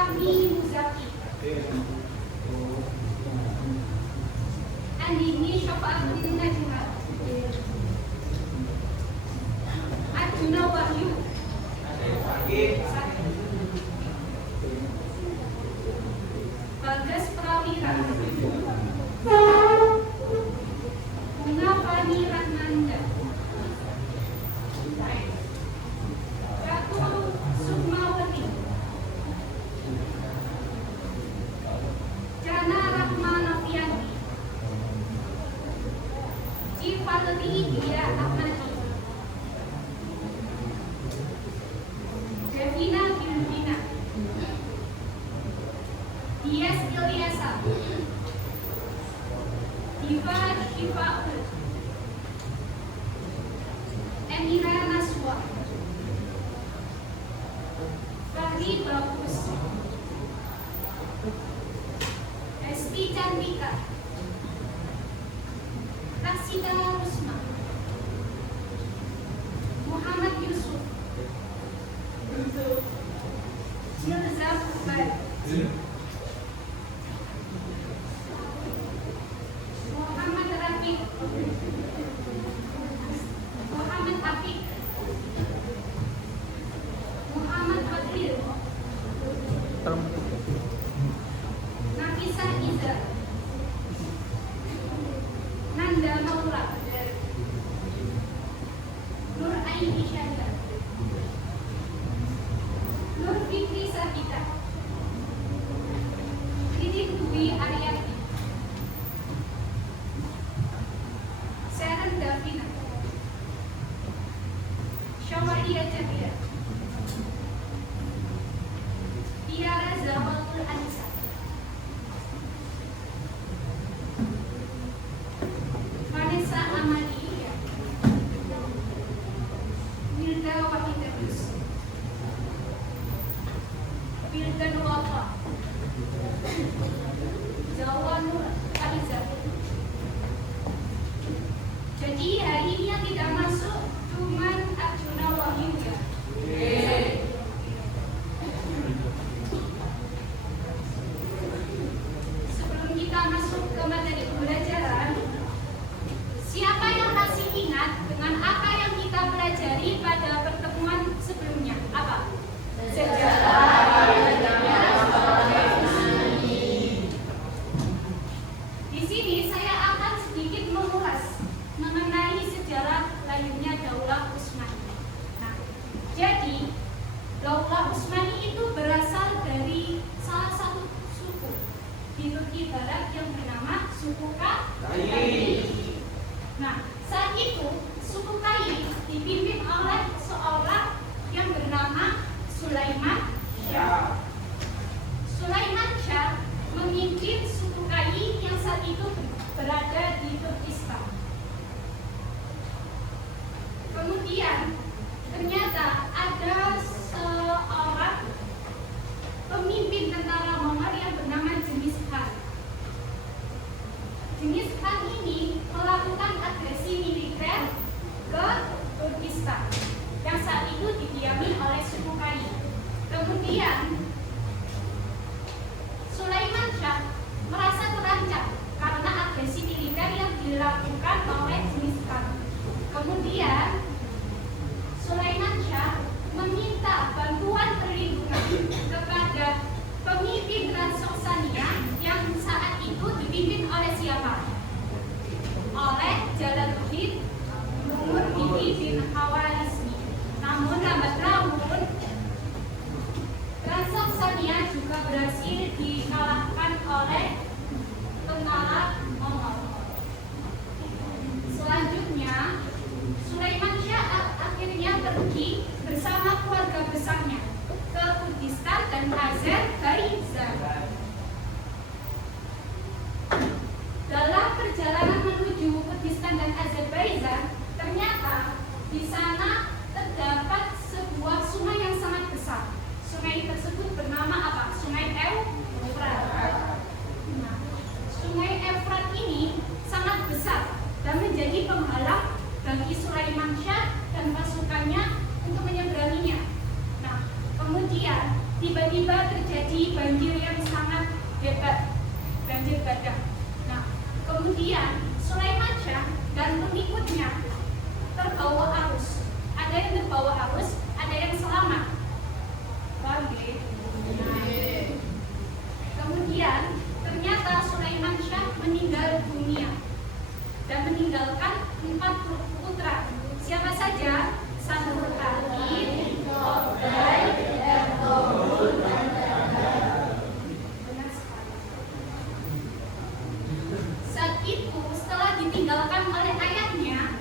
Fahmi Muzaki. Andini Syafa'atul Najwa. Arjuna Wahyu. Bagas Prawira. Bunga Fani Ratnanda. Ratu Sukmawati. Jana Rahmanovianti. Cipaleti Dia Ahmadi. Devina Bilbina. Dias Ilyasa. Diva Shifaul. Emira Naswa. Fahri Bagus. Esti Cantika. Taksida Rusma. Muhammad Yusuf. Mirza Fubair. Muhammad Rafiq. Muhammad Afiq. Muhammad Fadil. Nafisa Iza. Nanda Maula. Nur Aini Syahda. Nur Fikri Sabita. Titik Dwi Aryati. Sharon Davina. Syawadia Jabir. Tiara Zawatul Anissa. Vanessa Amalia. Wilda Wahidadus. Wildan Wafa. Jawa Nur Aliza. Jadi hari ini yang tidak masuk cuman Arjuna Wahyu ya. Sebelum kita masuk ke materi pembelajaran, siapa yang masih ingat dengan apa yang kita pelajari pada pertemuan sebelumnya? Apa? Sejarah. Di sini saya akan sedikit mengulas mengenai sejarah lahirnya Daulah Utsmani. Nah, jadi Daulah Utsmani itu berasal dari salah satu suku di Turki Barat yang bernama suku Kai. Nah, saat itu suku Kai dipimpin oleh seorang yang bernama Sulaiman Shah. Sulaiman Shah memimpin suku Kai yang saat itu berada di Turkistan. Kemudian ternyata ada seorang pemimpin tentara Mongol yang bernama Genghis Khan. Genghis Khan ini melakukan agresi militer ke Turkistan yang saat itu didiami oleh suku Kai. Kemudian Sulaiman Shah merasa terancam karena agresi militer yang dilakukan oleh Genghis Khan. Kemudian Sulaiman Shah meminta bantuan perlindungan kepada pemimpin Transoksania yang saat itu dipimpin oleh siapa? Oleh Jalaluddin Nurmidi bin Khawalizmi. Namun lambat laun Transoksania juga berhasil dikalahkan oleh tentara Mongol. Selanjutnya Sulaiman Shah akhirnya pergi bersama keluarga besarnya ke Kurdistan dan Azerbaijan. Dalam perjalanan menuju Kurdistan dan Azerbaijan, ternyata di sana terdapat sebuah sungai yang sangat besar. Sungai tersebut bernama apa? Sungai Efrat. Nah, Sungai Efrat ini sangat besar dan menjadi penghalang bagi Sulaiman Shah dan pasukannya untuk menyeberanginya. Nah, kemudian tiba-tiba sehingga terjadi banjir yang sangat hebat, banjir bandang. Nah, kemudian Sulaiman Syah dan pengikutnya terbawa arus. Ada yang terbawa arus, ada yang selamat. Paham ya? Kemudian ternyata Sulaiman Syah meninggal dunia dan meninggalkan 4 putra. Siapa saja? Sanur Takin, Todai, Ertogul, dan benar sekali. Saat itu setelah ditinggalkan oleh ayahnya,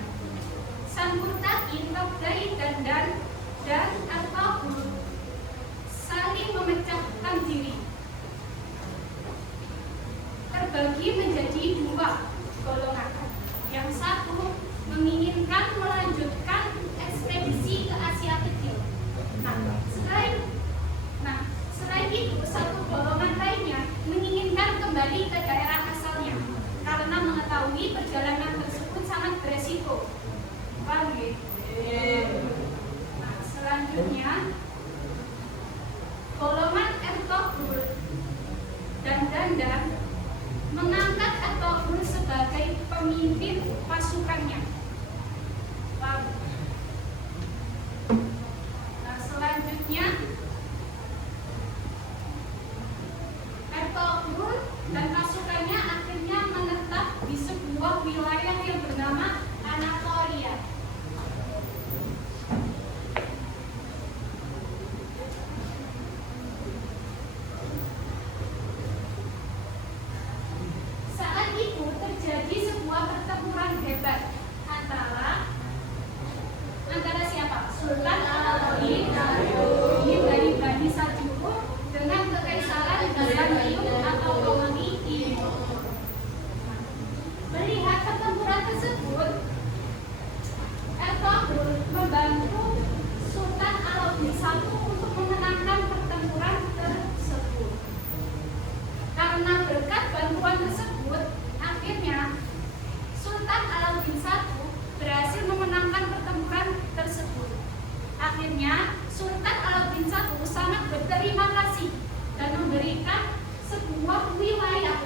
Sanur Takin, Todai, dan Ertogul saling memecahkan diri, terbagi menjadi 2 golongan. Yang satu menginginkan melanjutkan ekspedisi ke Asia Kecil. Selain itu, satu golongan lainnya menginginkan kembali ke daerah asalnya karena mengetahui perjalanan tersebut sangat beresiko. Paham ya? Selanjutnya golongan Ertogul dan Dandan mengangkat Ertogul sebagai pemimpin pasukannya. Paham? Selanjutnya Ertogul dan pasukannya akhirnya menetap di sebuah wilayah yang bernama Anatolia. Saat itu terjadi sebuah pertempuran hebat antara siapa? Sultan Al-Adil dari Bani Saljuk dengan Kekaisaran Bizantium atau Romawi Timur. Melihat pertempuran tersebut, Ertogul membantu Sultan Al-Adil I untuk memenangkan pertempuran tersebut. Karena berkat bantuan tersebut, akhirnya Sultan Al-Adil I berhasil memenangkan pertempuran tersebut. Akhirnya Sultan Al-Adil I sangat berterima kasih dan memberikan sebuah wilayah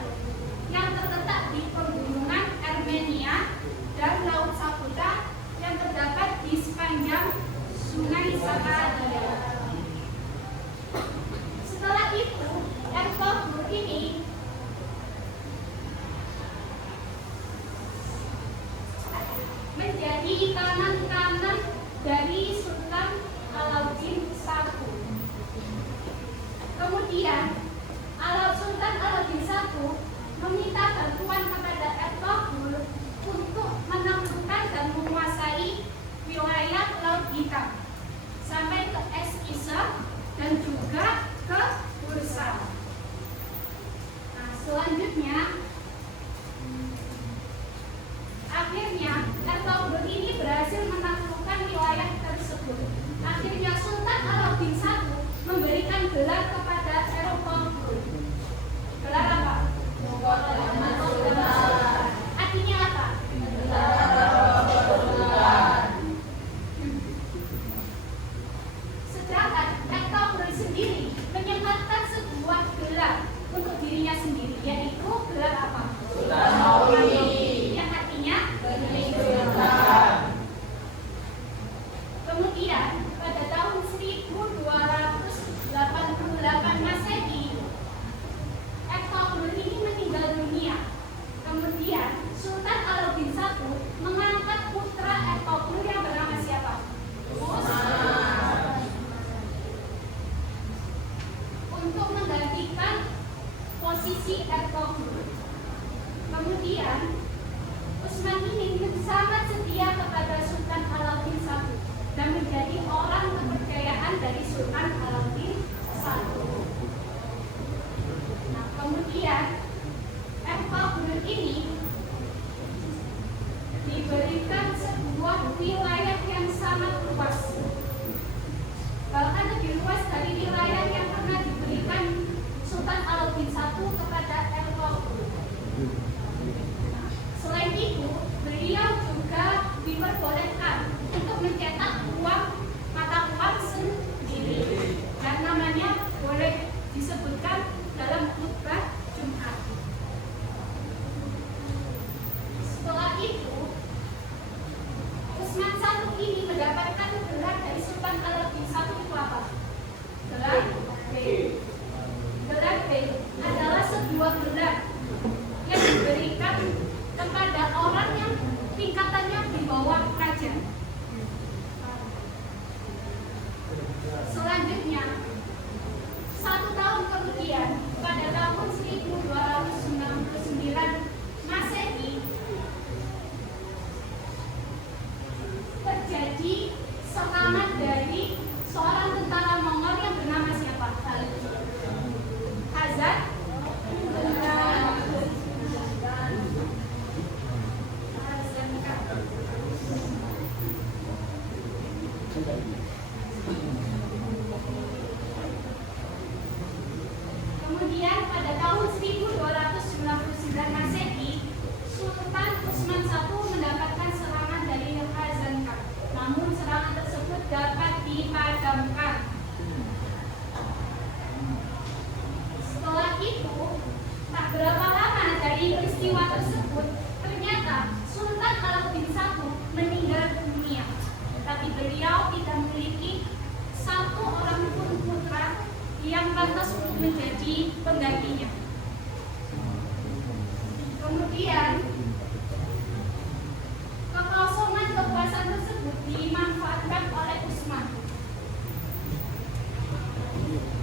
yang terletak di pegunungan Armenia dan Laut Saputra yang terdapat di sepanjang Sungai Sakarya. Setelah itu, Ertogul ini menjadi kanan dari Sultan Alauddin I. Kemudian Sultan Alauddin I meminta bantuan kepada Ertogul untuk menaklukkan dan menguasai wilayah Laut Hitam sampai ke Eskiseh dan juga ke Bursa. Selanjutnya akhirnya Ertogul ini berhasil menaklukkan wilayah tersebut. Akhirnya Sultan Alauddin I memberikan gelar kepada Ertogul. Gelar apa? Artinya apa? Sedangkan Ertogul sendiri menyempatkan sebuah gelar untuk dirinya sendiri, yaitu gelar apa? Yang artinya kemudian pada tahun 1288 Masehi, Ertogul ini meninggal dunia. Kemudian Sultan Alauddin I mengangkat putra Ertogul yang bernama siapa? Untuk menggantikan posisi Ertogul. Kemudian Utsman ini sangat setia kepada Sultan Alauddin I dan menjadi orang kepercayaan dari Sultan Alauddin I. Kemudian Ertogul ini diberikan sebuah wilayah yang sangat luas, bahkan lebih luas dari wilayah yang pernah diberikan Sultan Alauddin I kepada Ertogul. Selain itu, beliau juga diperbolehkan untuk mencetak mata uang sendiri dan namanya disebutkan dalam khutbah Jumat. Setelah itu, Utsman I ini mendapatkan gelar dari Sultan Alauddin I itu apa? Gelar B. Gelar B adalah sebuah gelar yang diberikan kepada orang yang tingkatannya di bawah raja. Selanjutnya, 1 tahun kemudian, pada tahun 1299 Masehi, terjadi serangan dari seorang tentara Mongol yang bernama siapa? Hazar. Kemudian pada tahun 1299 Masehi, Sultan Utsman I mendapatkan serangan dari Khazan Khan. Namun serangan tersebut dapat dipadamkan. Setelah itu, tak berapa lama dari peristiwa tersebut, ternyata Sultan Alauddin I meninggal dunia. Tapi beliau tidak memiliki satu orang pun putra yang pantas untuk menjadi penggantinya. Kemudian, kekosongan kekuasaan tersebut dimanfaatkan oleh Utsman.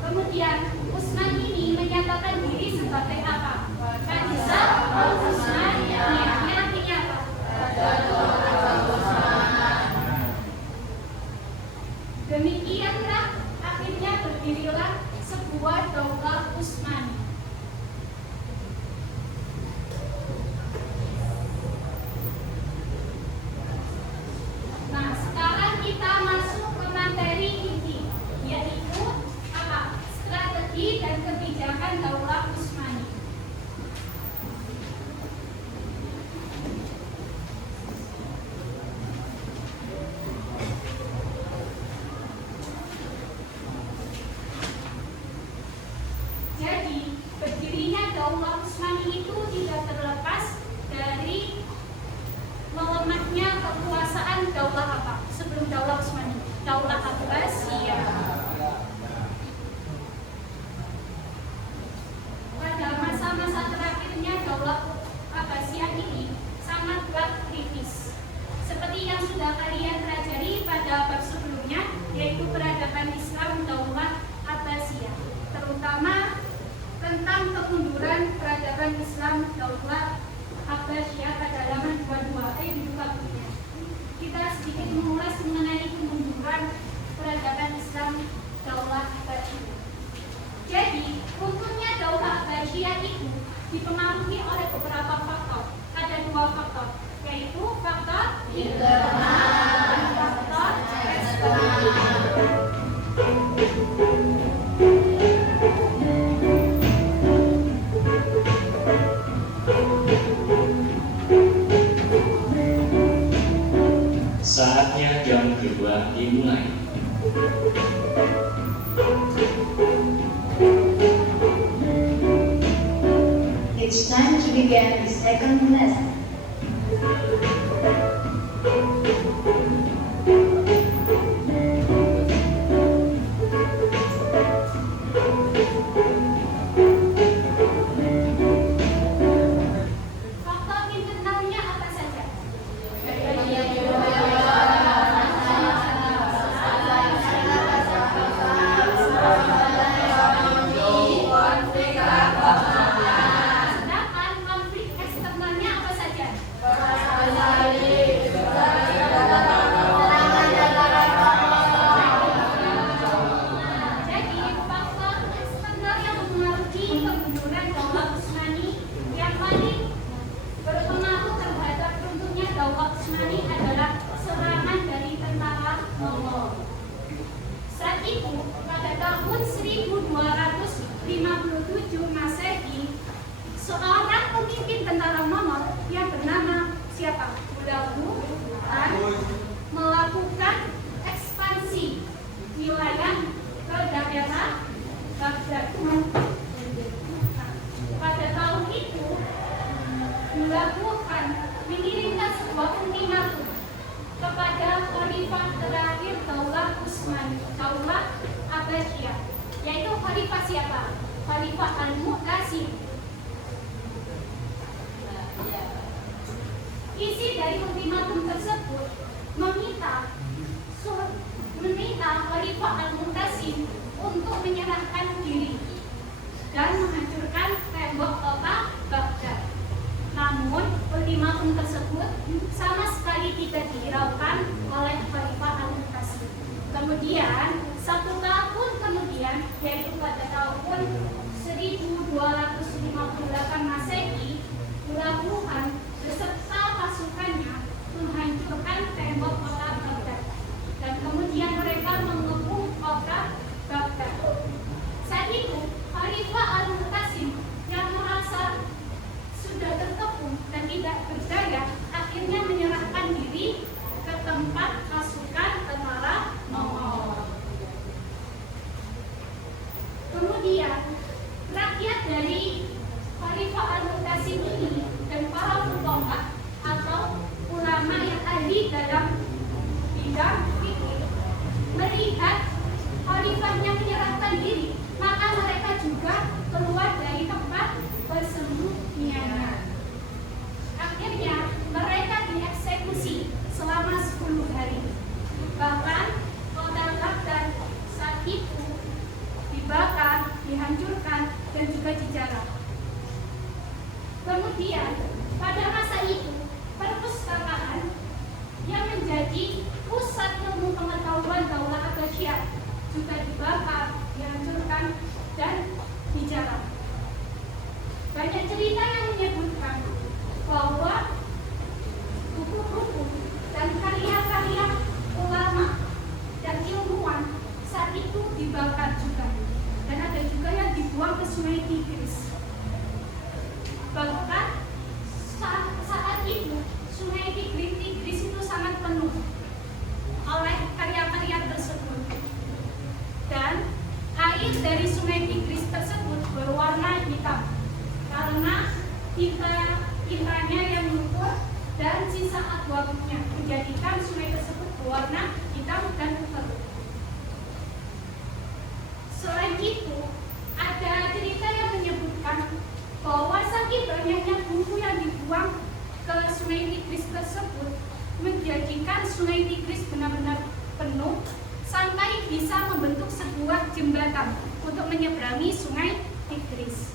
Kemudian, Utsman ini menyatakan diri sebagai apa? Khalifah al-Utsmaniyah. Ini artinya apa? Demikianlah akhirnya berdirilah sebuah daulah Utsmani. Nah, sekarang kita masuk ke materi inti, yaitu apa? Strategi dan kebijakan daulah Utsmani. Jadi, berdirinya daulah Utsmani itu tidak terlepas dari melemahnya kekuasaan daulah apa? Sebelum daulah Utsmani, daulah Abbasiyah. Pada masa-masa terakhirnya daulah Abbasiyah ini sangatlah kritis. Seperti yang sudah kalian pelajari pada bab sebelumnya, yaitu peradaban Islam daulah Abbasiyah, terutama tentang kemunduran peradaban Islam daulah Abbasiyah pada halaman 22 dibuka bukunya. Kita sedikit mengulas mengenai kemunduran peradaban Islam daulah Abbasiyah. Jadi, runtuhnya daulah Abbasiyah itu dipengaruhi oleh beberapa faktor. Ada 2 faktor, yaitu faktor internal dan faktor eksternal. Saatnya jam kedua dimulai. It's time to begin the second lesson. Faktor internalnya apa saja? Sedangkan konflik eksternalnya apa saja? Jadi faktor eksternal yang mempengaruhi kemunduran daulah Utsmani yang paling berpengaruh terhadap runtuhnya daulah Utsmani adalah serangan dari tentara Mongol. Saat itu, pada tahun 1257 Masehi, seorang pemimpin tentara Mongol yang bernama siapa? Hulagu Han melakukan ekspansi wilayah ke daerah Baghdad. Pada tahun itu dilakukan mengirimkan sebuah ultimatum kepada khalifah terakhir Daulah Utsmani, Daulah Abbasiyah, yaitu khalifah siapa? Khalifah Al-Mu'tasim. Isi dari ultimatum tersebut meminta Khalifah Al-Mu'tasim untuk menyerahkan diri dan menghancurkan tembok kota Baghdad. Namun, ultimatum tersebut sama sekali tidak dihiraukan oleh Khalifah Al-Mu'tasim. Kemudian, 1 tahun kemudian, yaitu pada tahun 1258 Masehi, Tuhan beserta pasukannya menghancurkan tembok kota Baghdad. Dan kemudian mereka mengepung kota Baghdad. Saat itu, Khalifah Al-Mu'tasim yang merasa sudah terkepung dan tidak berdaya, akhirnya menyerahkan diri ke tempat pasukan tentara Mongol. Kemudian, rakyat dari Khalifah Al-Mu'tasim ini dan para fuqaha atau ulama yang ahli dalam bidang fikih melihat khalifahnya menyerahkan diri, maka mereka juga keluar dari tempat persembunyiannya. Akhirnya mereka dieksekusi selama 10 hari. Bahkan kota Baghdad saat itu dibakar, dihancurkan, dan juga dijarah. Kemudian pada masa itu perpustakaan yang menjadi pusat ilmu pengetahuan Daulah Abbasiyah juga dibakar, dihancurkan, dan dijarah. Banyak cerita yang menyebutkan bahwa buku-buku dan karya-karya ulama dan ilmuwan saat itu dibakar juga, dan ada juga yang dibuang ke Sungai Tigris. Bahkan saat itu Sungai Tigris itu sangat penuh oleh karya-karya tersebut, dan air dari Sungai Tigris tersebut berwarna hitam karena tintanya yang luntur dan sisa abu-abunya menjadikan sungai tersebut berwarna hitam dan keruh. Selain itu, ada cerita yang menyebutkan bahwa saking banyaknya buku yang dibuang ke Sungai Tigris tersebut menjadikan Sungai Tigris benar-benar penuh sampai bisa membentuk sebuah jembatan untuk menyeberangi Sungai Tigris.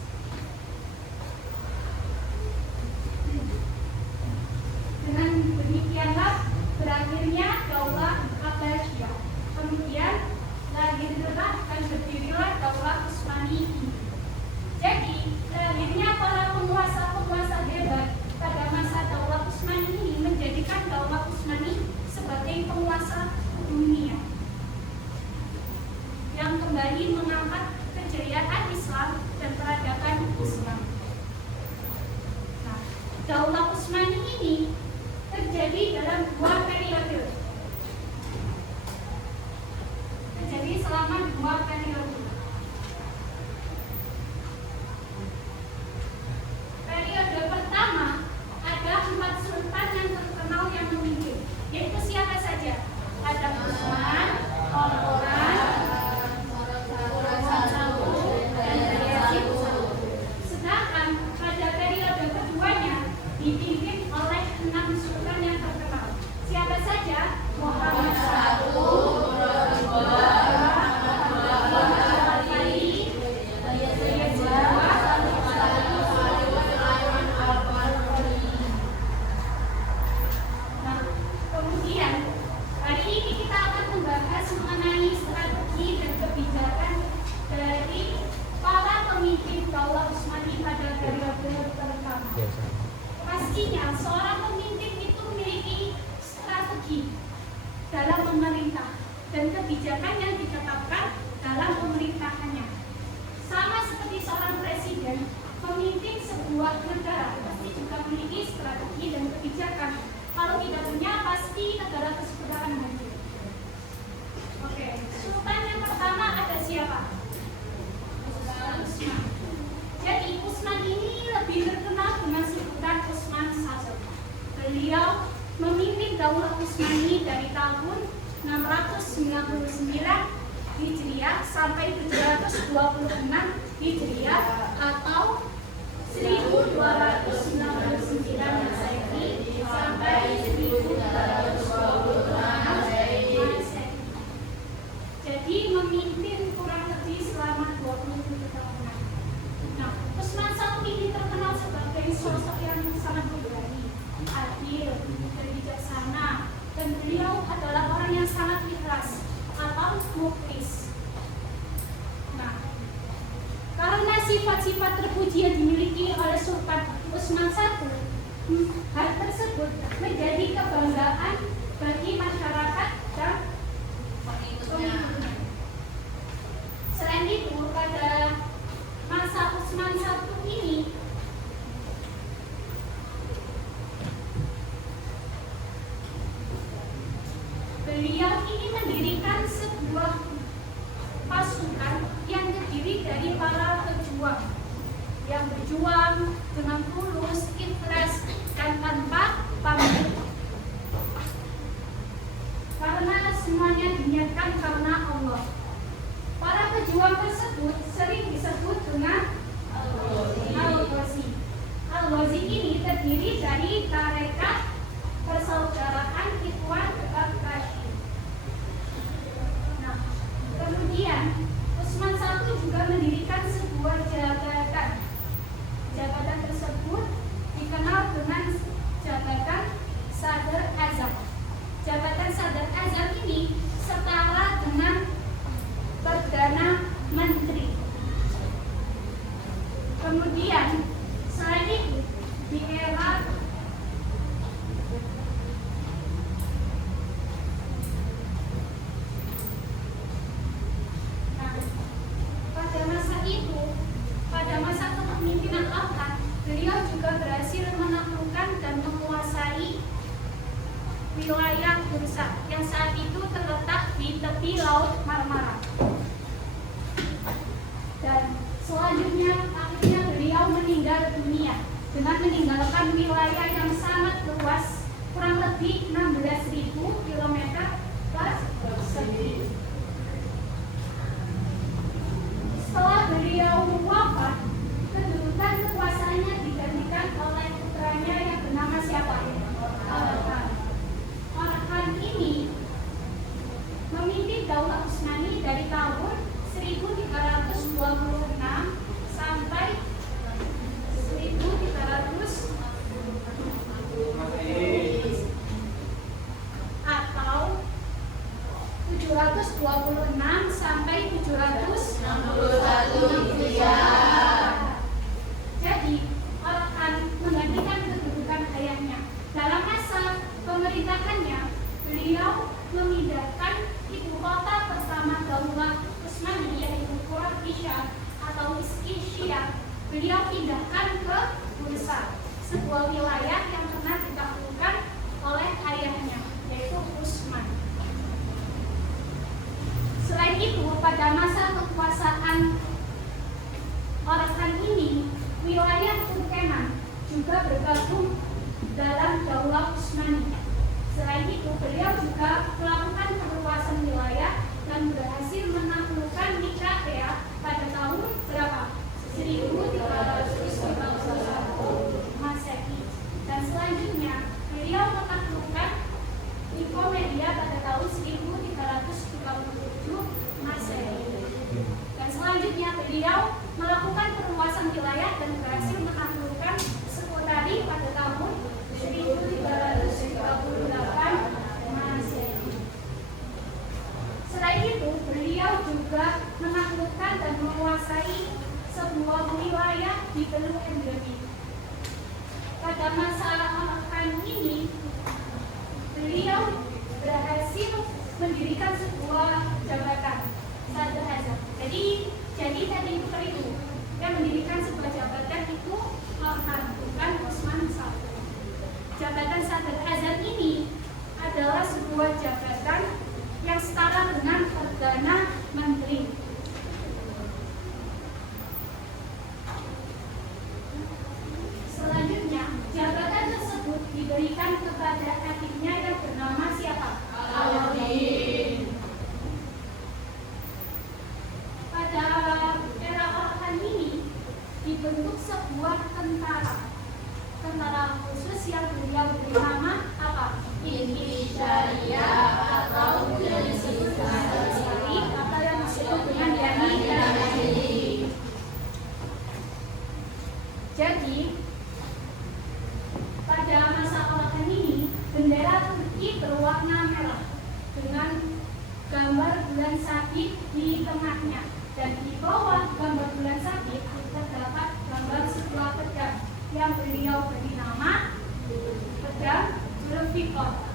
Dengan demikianlah berakhirnya Daulah Abbasiyah. Kemudian lahirlah dan berdirilah Daulah Utsmani ini. Jadi, lahirnya para penguasa hebat pada masa Daulah Utsmani ini menjadikan Daulah Utsmani sebagai penguasa dunia yang kembali mengangkat kejayaan Islam dan peradaban Islam. Nah, Daulah Utsmani ini terjadi dalam 2 periode. Terjadi selama 2 periode. Periode pertama ada 4 sultan yang terkenal yang memimpin, yaitu siapa saja? Ada Utsman, Orhan, dan Yazid. Sedangkan pada periode keduanya dipimpin oleh 6 sultan yang terkenal. Siapa saja? Muhammad Daulah Utsmani pada periode pertama. Pastinya seorang pemimpin itu memiliki strategi dalam memerintah dan kebijakan yang ditetapkan dalam pemerintahannya. Sama seperti seorang presiden, pemimpin sebuah negara pasti juga memiliki strategi dan kebijakan. Kalau tidak punya, pasti negara tersebut akan hancur. Oke, sultan yang pertama ada siapa? Utsman. Jadi Utsman ini lebih terkenal dengan sebutan Utsman Saja. Beliau memimpin Daulah Utsmani dari tahun 699 Hijriah sampai 726 Hijriah atau 1299 Masehi sampai 1326 Masehi. Jadi memimpin kurang lebih selama 20 tahunan. Nah, Utsman I ini terkenal sebagai sosok yang sangat berani, adil, bijaksana, dan beliau adalah orang yang sangat ikhlas atau mukhlis. Nah, karena sifat-sifat terpuji yang dimiliki oleh Sultan Utsman I, hal tersebut menjadi kebanggaan bagi masyarakat dan pengikutnya. Selain itu, pada masa Utsman I ini, beliau ini mendirikan sebuah pasukan yang terdiri dari para pejuang yang berjuang dengan tulus, ikhlas, dan tanpa pamrih. Karena semuanya diniatkan karena Allah. Para pejuang tersebut sering disebut dengan Al-Ghazi. Al-Ghazi ini terdiri dari tarekat persaudaraan Ikhwan al-Kashif. Nah, kemudian Utsman I juga mendirikan sebuah jabatan. Jabatan tersebut dikenal dengan jabatan Sadr Azam. Jabatan Sadr Azam ini setara dengan Perdana Menteri. Kemudian selain itu di era pada masa kepemimpinan Afgan, beliau juga berhasil menaklukkan dan menguasai wilayah Bursa yang saat itu terletak di tepi Laut Marmara. Dan selanjutnya akhirnya beliau meninggal dunia dengan meninggalkan wilayah yang sangat luas, kurang lebih 16.000 km persegi. Setelah beliau wafat, kedudukan kekuasaannya digantikan oleh putranya yang bernama siapa? Orhan. Orhan ini memimpin Daulah Utsmani dari tahun 1326 sampai 1300 atau 726 sampai 761. Jadi Orhan menggantikan kedudukan ayahnya. Dalam masa pemerintahannya, beliau memindahkan ibu kota pertama Daulah Utsmani yaitu Quraisy atau Iskishia. Beliau pindahkan ke Bursa, sebuah wilayah yang pernah ditaklukkan oleh ayahnya yaitu Utsman. Selain itu, pada masa kekuasaan Orhan ini, wilayah Turkeman juga bergabung dalam Daulah Utsmani. Selain itu, beliau juga melakukan perluasan wilayah dan berhasil menaklukkan Nicaea pada tahun berapa? 1351 Masehi. Dan selanjutnya, beliau menaklukkan Nikomedia pada tahun 1337 Masehi. Dan selanjutnya beliau melakukan perluasan wilayah dan berhasil menaklukkan Skutari pada tahun 1338 Masehi. Selain itu, beliau juga menaklukkan dan menguasai sebuah wilayah di Teluk Endemik. Pada masa Orhan ini, beliau berhasil mendirikan sebuah jabatan Sadr Azam. Jadi tadi itu keliru. Yang mendirikan sebuah jabatan itu Orhan, bukan Utsman I. Jabatan Sadr Azam ini adalah sebuah jabatan yang setara dengan Perdana Menteri. dibentuk sebuah tentara khusus yang beliau beri nama apa? Intisariya atau Sekali atau yang disebut dengan Yani dan Yani. Jadi pada masa Ottoman ini bendera Turki berwarna merah dengan gambar bulan sabit di tengahnya, dan di bawah gambar bulan sabit terdapat gambar sebuah pedang yang beliau beri nama pedang Zulfikar.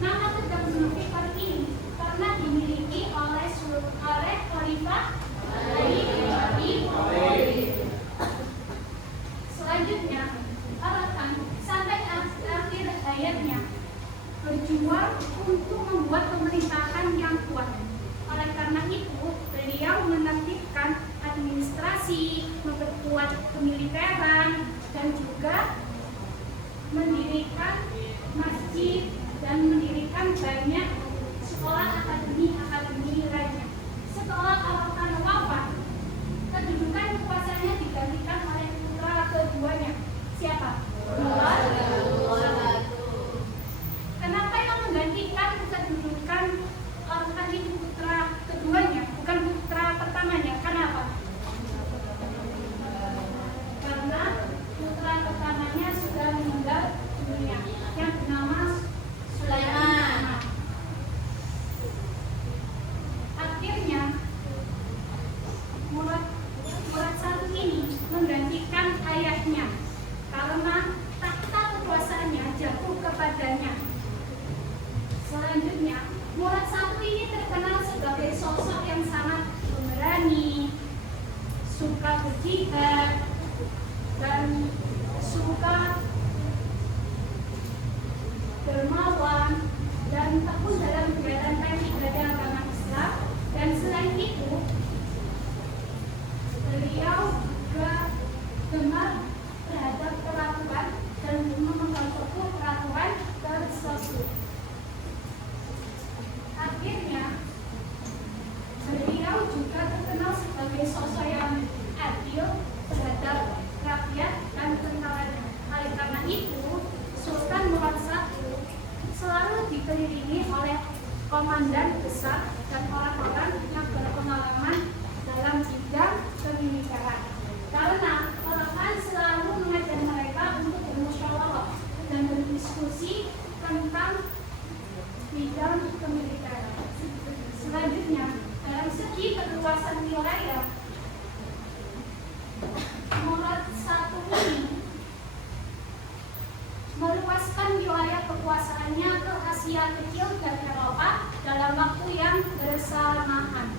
Nama pedang Zulfikar ini karena dimiliki oleh Khalifah Ali bin Abi Thalib. Selanjutnya, Arakan sampai akhir hayatnya berjuang untuk membuat pemerintahan yang kuat. Oleh karena itu, beliau menertibkan administrasi, memperkuat kemiliteran, dan juga mendirikan masjid dan mendirikan banyak sekolah akademi lainnya. Setelah Arakan wafat, kedudukan kekuasaannya digantikan oleh putra keduanya. Siapa? Umar. Kenapa yang menggantikan kedudukan Arakan itu putra keduanya, bukan putra pertamanya? Kenapa? Karena putra pertamanya sudah meninggal dunia, yang bernama Sulaiman. Akhirnya Murad I ini menggantikan ayahnya karena takhta kekuasaannya jatuh kepadanya. Selanjutnya, Murad I ini terkenal sebagai sosok yang sangat pemberani, suka berjihad, dan suka dermawan, dan tekun dalam menjalankan ibadah agama Islam. Dan selain itu, beliau juga gemar terhadap peraturan dan memegang teguh peraturan tersebut. Akhirnya, beliau juga terkenal sebagai sosok yang adil terhadap rakyat dan tentaranya. Oleh karena itu, Sultan Murad I selalu dikelilingi oleh komandan besar dan orang-orang yang berpengalaman dalam bidang kemiliteran. Karena orang selalu mengajak mereka untuk bermusyawarah dan berdiskusi tentang bidang kemiliteran. Selanjutnya, dalam segi keluasan wilayah, Murad I ini meluaskan wilayah kekuasaannya ke Asia Kecil dan Eropa dalam waktu yang bersamaan.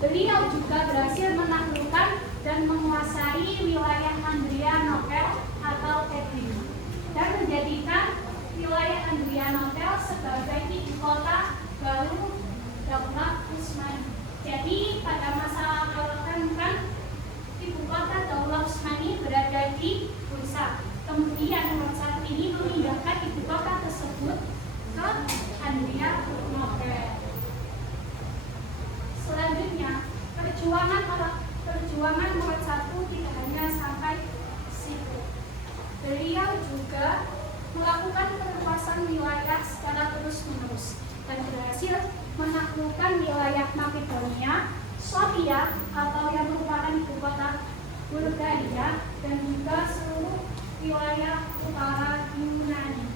Beliau juga berhasil menaklukkan dan menguasai wilayah Adrianople atau Edirne dan menjadikan wilayah Adrianople sebagai ibu kota baru Daulah Utsmani. Jadi pada masa Arakan kan ibu kota Daulah Utsmani berada di Bursa. Kemudian Murad I ini memindahkan ibu kota tersebut ke Adrianople. Selanjutnya, perjuangan Murad I tidak hanya sampai situ. Beliau juga melakukan perluasan wilayah secara terus-menerus dan berhasil menaklukkan wilayah Makedonia, Sofia atau yang merupakan ibu kota Bulgaria, dan juga seluruh wilayah utara Yunani.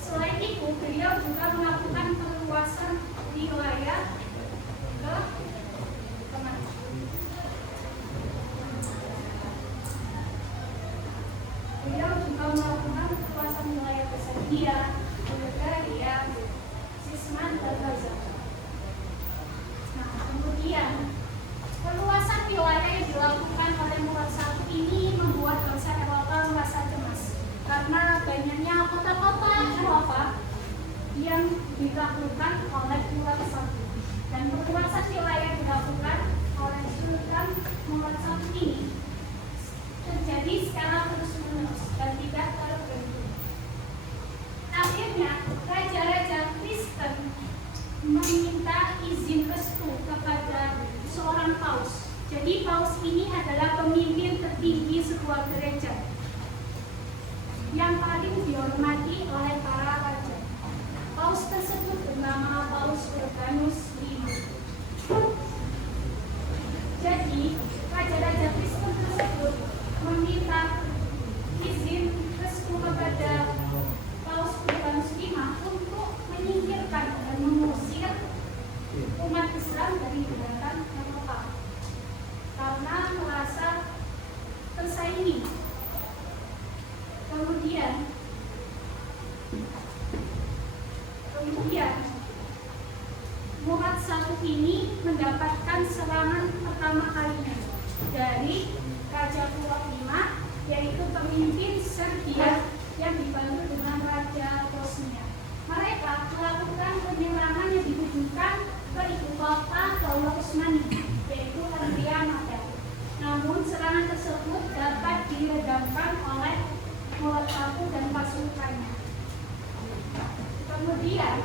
Selain itu, beliau juga melakukan perluasan wilayah ke kemana? Beliau juga melakukan perluasan wilayah ke Serbia, Bulgaria, Sisman, dan Gaza. Nah, kemudian perluasan wilayah yang dilakukan oleh Murad I ini membuat bangsa Eropa merasa cemas karena banyaknya kota-kota Eropa yang ditaklukkan oleh Murad I, dan perluasan wilayah yang dilakukan oleh Sultan Murad I ini terjadi secara terus-menerus dan tidak terhenti. Akhirnya, raja-raja Kristen meminta izin restu kepada seorang paus. Jadi paus ini adalah pemimpin tertinggi sebuah gereja yang paling dihormati oleh para raja. Paus tersebut bernama Paus Urbanus V. Jadi raja-raja Kristen tersebut meminta izin restu kepada Paus Urbanus V untuk menyingkirkan dan mengusir umat Islam dari daratan Eropa karena merasa tersaingi. Kemudian Murat I ini mendapatkan serangan pertama kalinya dari Raja Pulau V, yaitu pemimpin Serbia yang dibantu dengan Raja Bosnia. Mereka melakukan penyerangan yang ditujukan ke ibu kota Daulah Utsmani, yaitu Andriamada. Namun serangan tersebut dapat diredamkan oleh Murat I dan pasukannya. Kemudian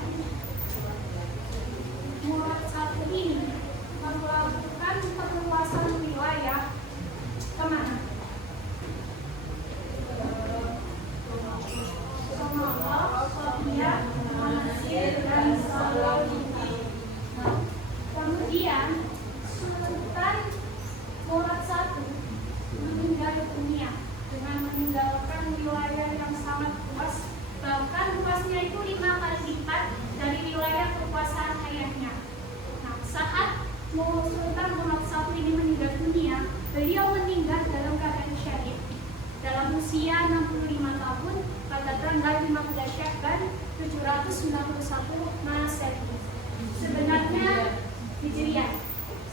Murat I ini melakukan perluasan wilayah kemana? Somala, Serbia, Mesir, dan Saloniki. Kemudian Sultan Murat I meninggal dunia dengan meninggalkan wilayah yang sangat luas, bahkan luasnya itu 5 kali lipat dari wilayah kekuasaan ayahnya. Nah, saat Sultan Murat I ini meninggal dunia, beliau meninggal dalam keadaan syahid dalam usia 65 tahun pada tanggal 15 Syakban 791 Masehi. Sebenarnya Hijriah.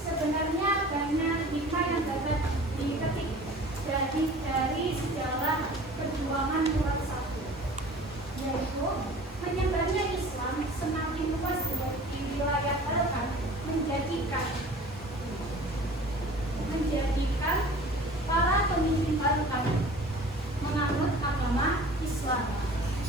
Sebenarnya banyak hikmah yang dapat diketik dari sejarah perjuangan Murat I, yaitu menyebarnya Islam semakin luas di wilayah Balkan menjadikan para pemimpin Balkan menganut agama Islam.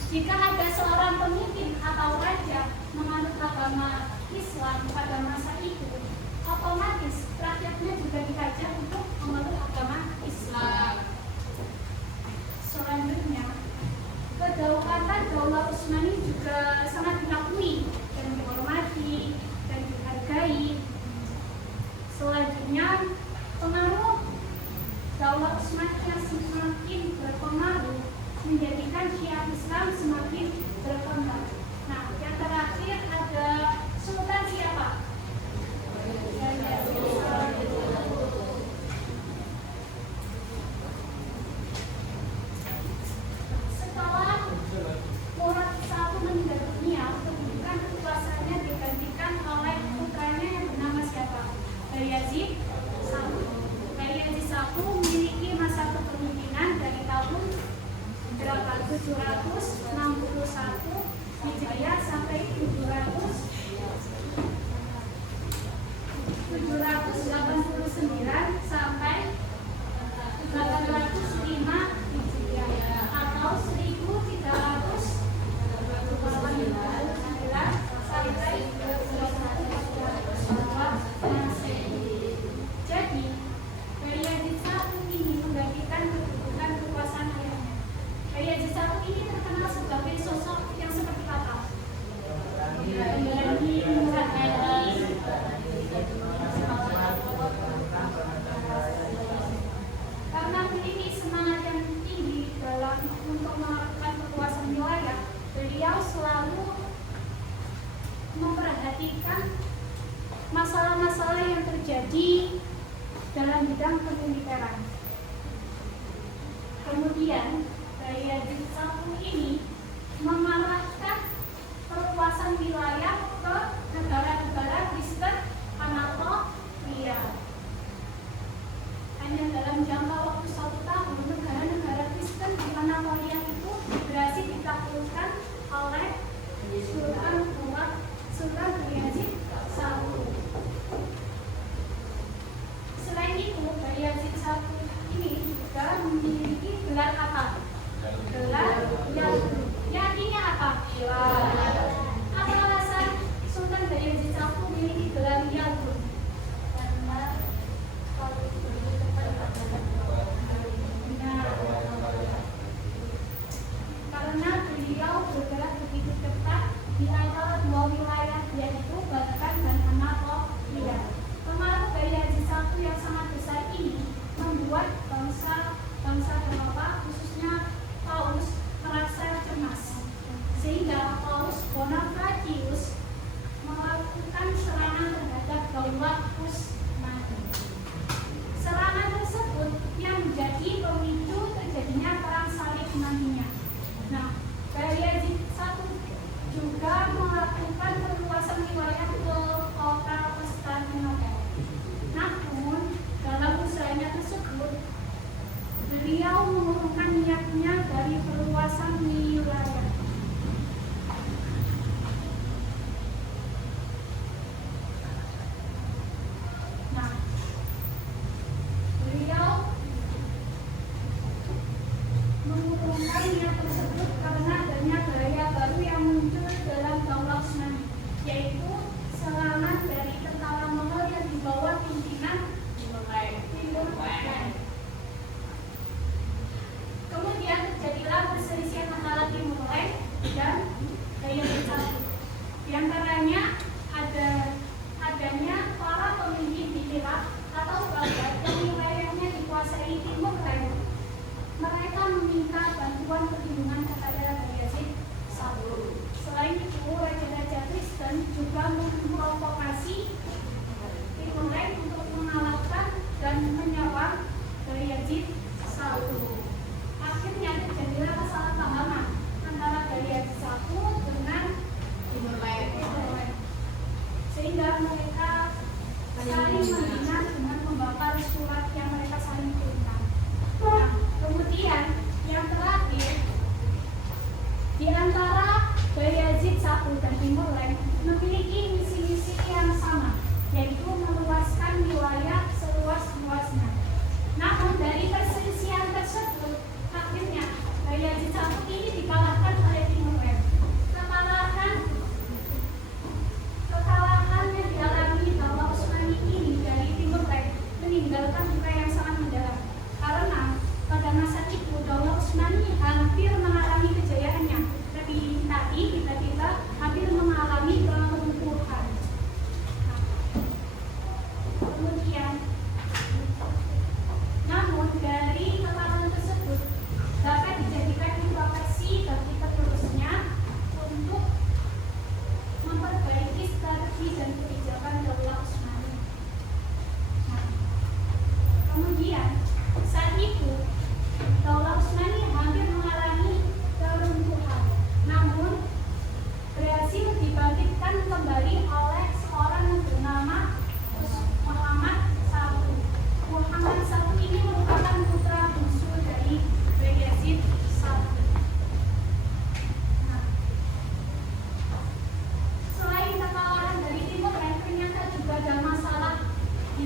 Jika ada seorang pemimpin atau raja menganut agama Islam pada masa itu, otomatis rakyatnya juga diajak untuk menganut agama Islam. Selanjutnya, kedaulatan Daulah Utsmani juga sangat diakui dan dihormati dan dihargai. Selanjutnya, pengaruh Daulah Utsmani yang semakin berpengaruh menjadikan Syiah Islam semakin berkembang. Nah, yang terakhir ada Sultan siapa? Setelah Murat I meninggal dunia, kedudukan kekuasaannya digantikan oleh putranya yang bernama siapa? Bayezid I. Bayezid I memiliki masa kepemimpinan dari tahun 761 Hijriah sampai 789 sampai 805 Hijriah atau 1389 sampai 1142 Masehi. Jadi, Bayezid I ini menggantikan kedudukan kekuasaan ayahnya. Bayezid I ini terkenal sebagai sosok yang seperti apa? Berani, murah hati, karena memiliki semangat yang tinggi dalam untuk melakukan kekuasaan wilayah, beliau selalu memperhatikan masalah-masalah yang terjadi dalam bidang kemiliteran. Kemudian Bayezid I ini mengarahkan perluasan wilayah ke negara-negara Kristen Anatolia. Hanya dalam jangka waktu 1 tahun, negara-negara Kristen di Anatolia itu berhasil ditaklukkan oleh Sultan Bayezid I. Selain itu, Bayezid I ini juga memiliki gelar apa? Gelar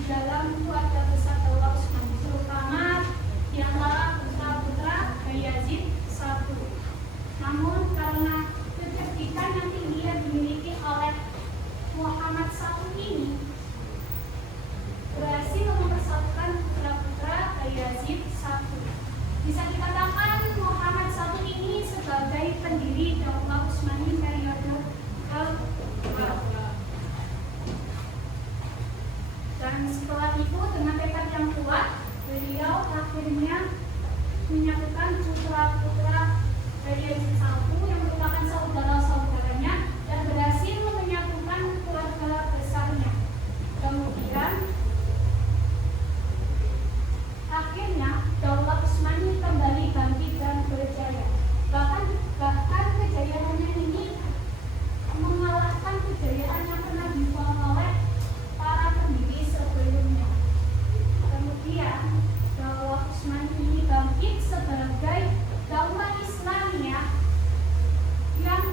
dalam keluarga besar Daulah Utsmani, terutama di antara putra-putra Bayazid I. Namun karena kecerdikan yang tinggi yang dimiliki oleh Muhammad I ini berhasil mempersatukan putra-putra Bayazid I. Bisa dikatakan Muhammad I ini sebagai pendiri Daulah Utsmani periode kedua. Dan setelah itu dengan tekad yang kuat, beliau akhirnya menyatukan putra-putra Bayazid I yang merupakan saudara-saudaranya dan berhasil menyatukan keluarga besarnya. Kemudian akhirnya Daulah Utsmani kembali bangkit dan berjaya. Bahkan kejayaannya ini mengalahkan kejayaan yang pernah dibawa oleh para pendiri sebelumnya. Kemudian Daulah Utsmani ini bangkit sebagai daulah Islamiyah yang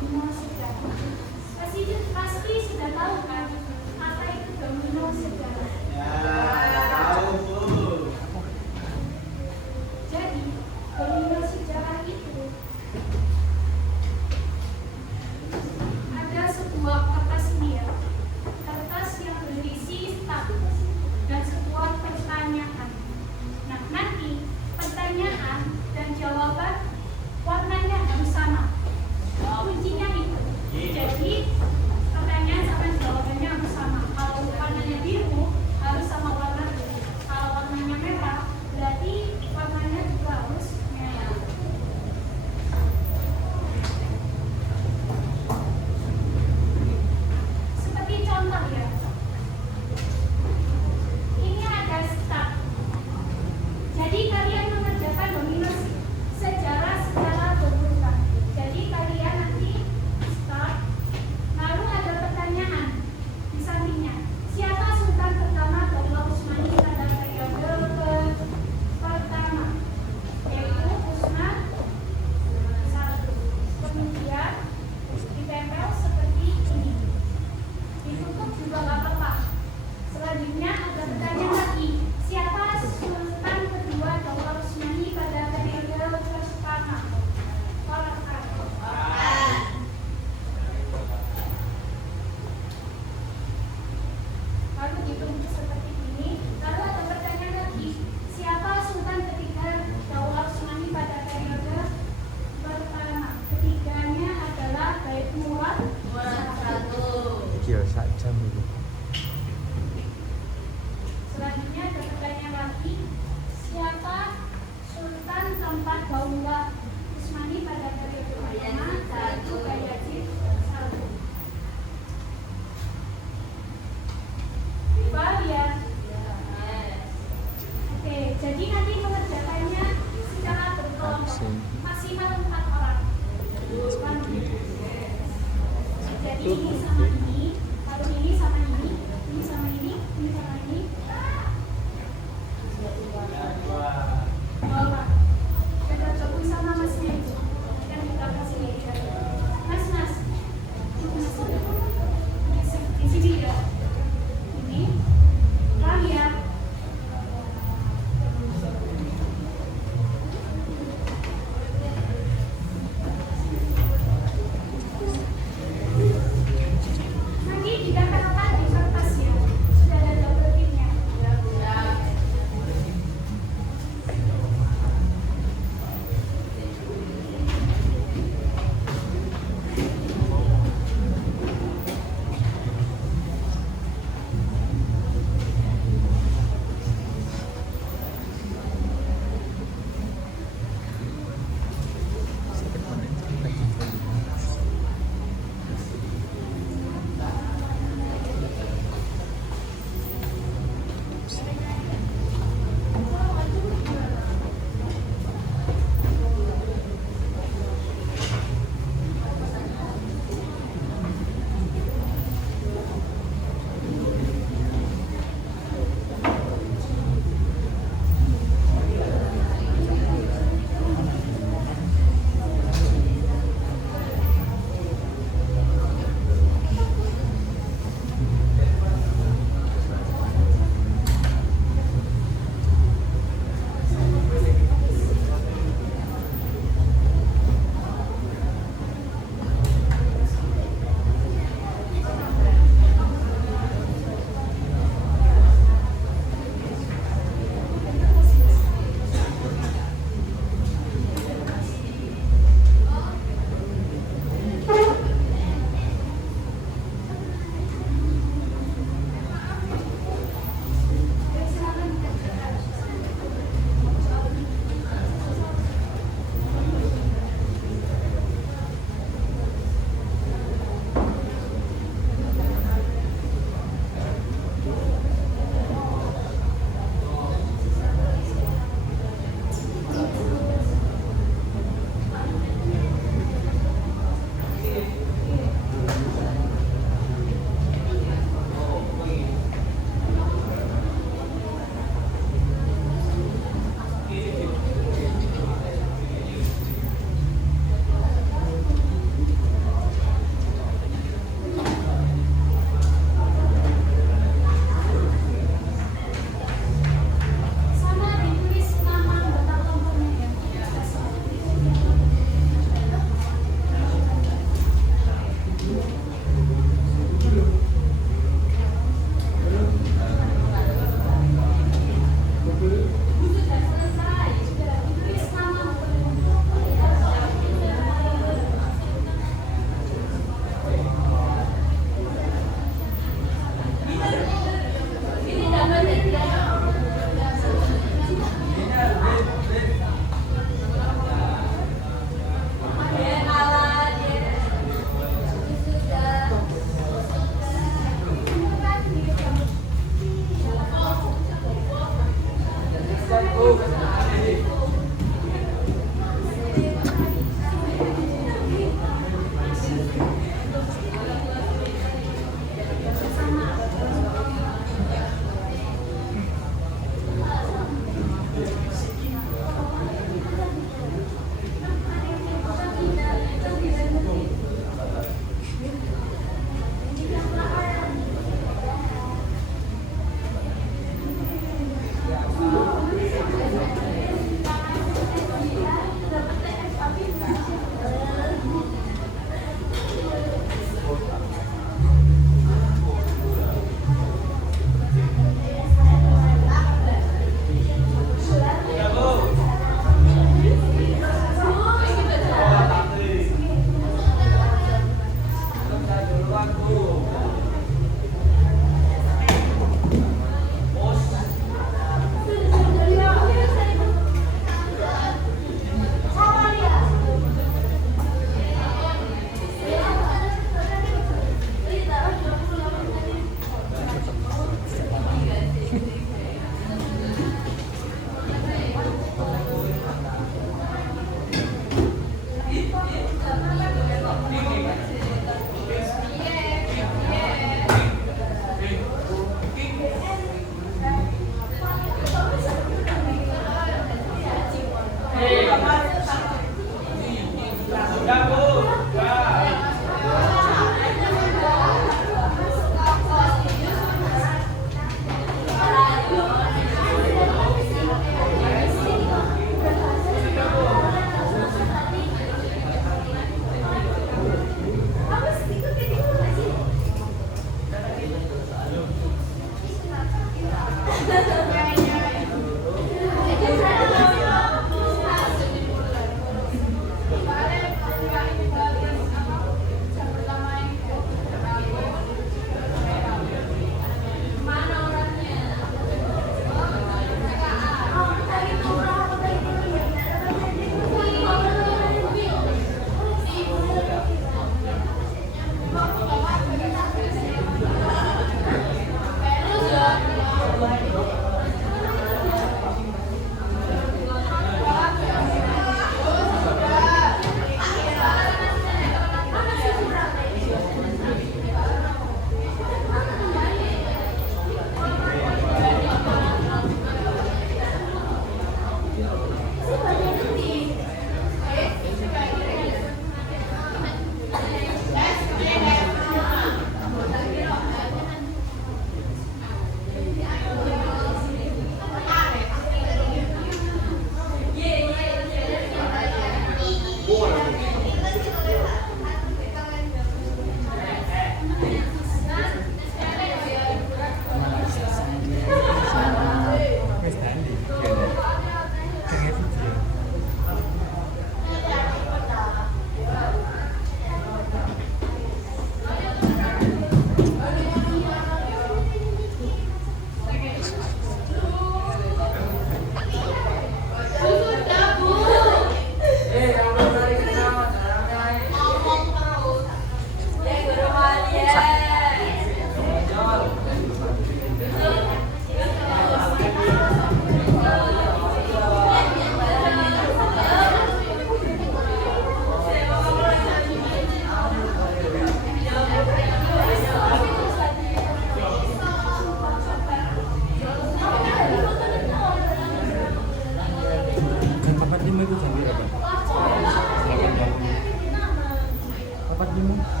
wabarakatuh.